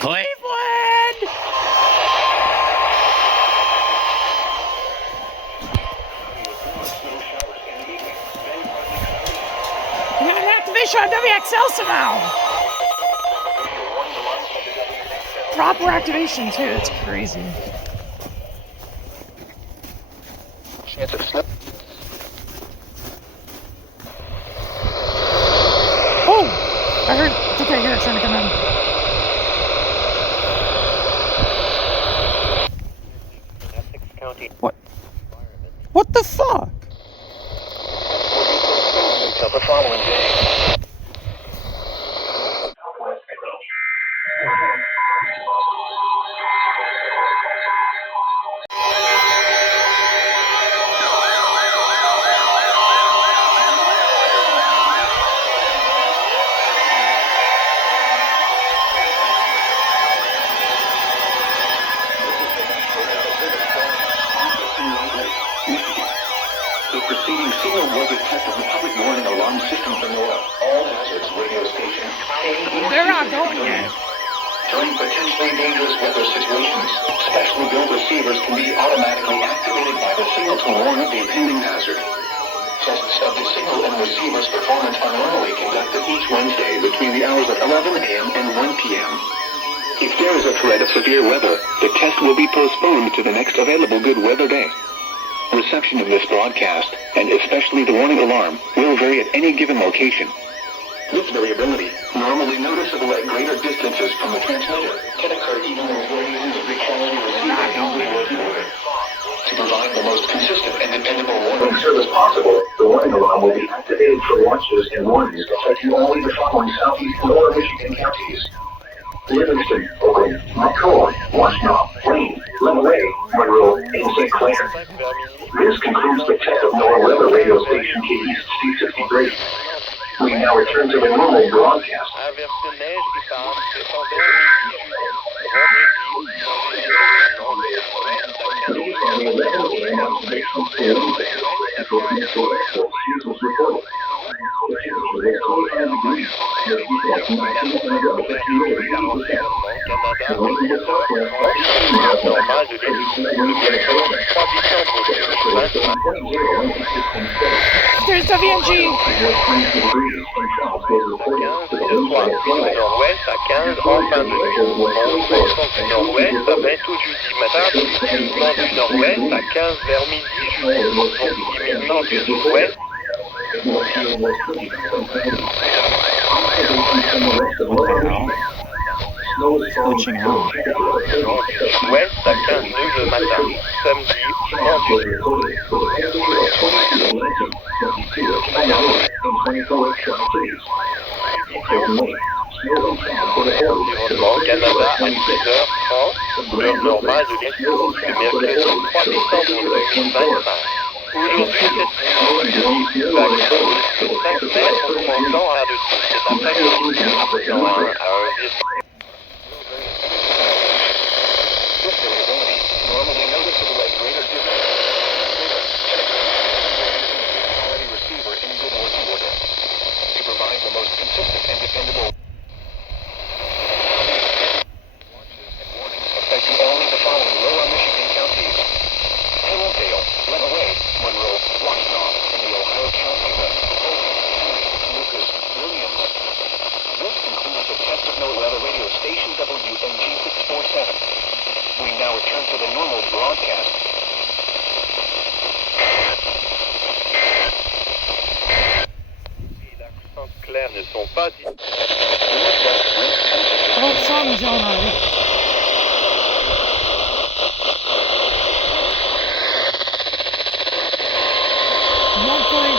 Cleveland! We got an activation on WXL somehow! Proper activation too, it's crazy. Chance of snip. Oh! I think I hear it trying to come in. What? What the fuck? Until the following day. The preceding signal was a test of the public warning alarm system for all hazards radio stations. They're not going yet. During potentially dangerous weather situations, specially built receivers can be automatically activated by the signal to warn of the impending hazard. Tests of the signal and receiver's performance are normally conducted each Wednesday between the hours of 11 a.m. and 1 p.m. If there is a threat of severe weather, the test will be postponed to the next available good weather day. Reception of this broadcast, and especially the warning alarm, will vary at any given location. This variability, normally noticeable at greater distances from the transmitter, can occur even when radios of the quality receiver don't be working order. To provide the most consistent and dependable warning service possible, the warning alarm will be activated for launches and warnings affecting only the following southeast and lower Michigan counties: Livingston, Oakland, McCoy, Washtenaw, Wayne, Lenawee, Monroe, and St. Clair. This concludes the test of NOAA weather radio station KEAS C63. We now return to the normal broadcast. These are the 11 a.m. observational standing and for resource Celsius was reported. Celsius was 25 degrees. Your heat was 19 and above 50 degrees. The wind is southwest by 18 miles an hour. It is measured by a kilometer. There's WNG! Nord-ouest à 15 en fin de nuit. Du nord-ouest à 20 au jeudi matin, vent du nord-ouest à 15 vers midi, diminuant du sud-ouest. Glitching out. Vent du sud-ouest à 15 nœuds le matin, samedi, vent du Environnement Canada à 6h30, l'heure normale de l'Est, le mercredi 3 décembre 2025. Aujourd'hui, cette vague 5 mètres commençant à dessus. Cet après-midi, apportant à 1,5. Normally noticeable at greater distance. Quality receiver in good working order. To provide the most consistent and dependable affecting only the following lower Michigan counties: Hillsdale, Lenawee, Monroe, Washtenaw, and the Ohio County West. Lucas, Williams. This concludes the test of NOAA weather radio station WNG 647. We now return to the normal broadcast. Les accents clairs ne sont pas Oh, something's going on. Monthly.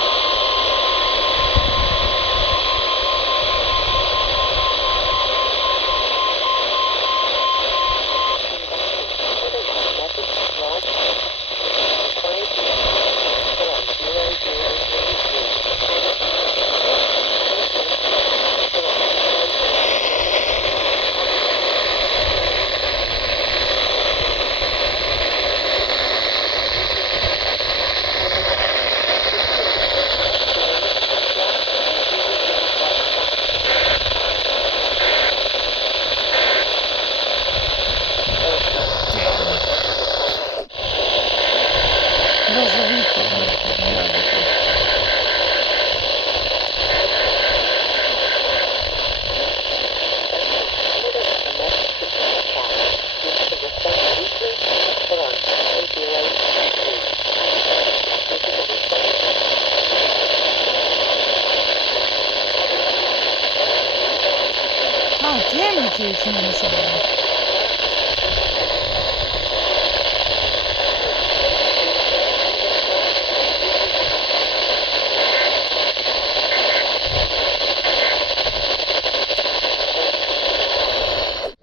association in this area.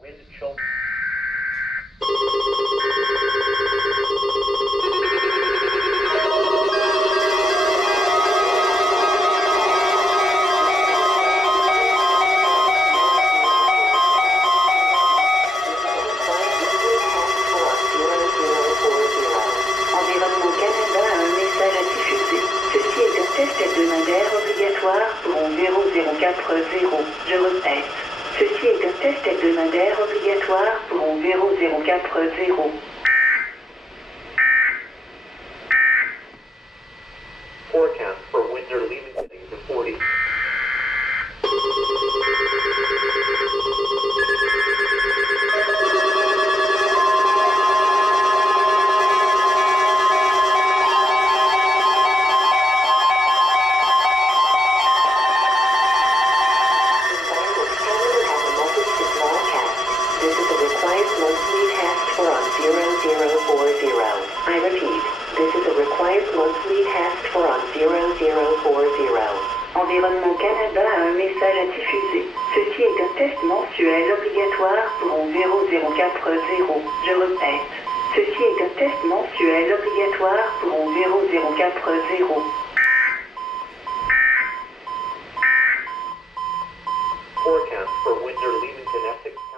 Wind chill. Environnement Canada a un message à diffuser. Ceci est un test hebdomadaire obligatoire pour 0040. Je répète. Ceci est un test hebdomadaire obligatoire pour 0040. Forecast for winter leaving to 40. This is a required monthly test for on 0040. I repeat, this is a required monthly test for on 0040. Environnement Canada a un message à diffuser. Ceci est un test mensuel obligatoire pour 0040. Je répète, ceci est un test mensuel obligatoire pour 0040. Forecast for winter leaving to Essex County.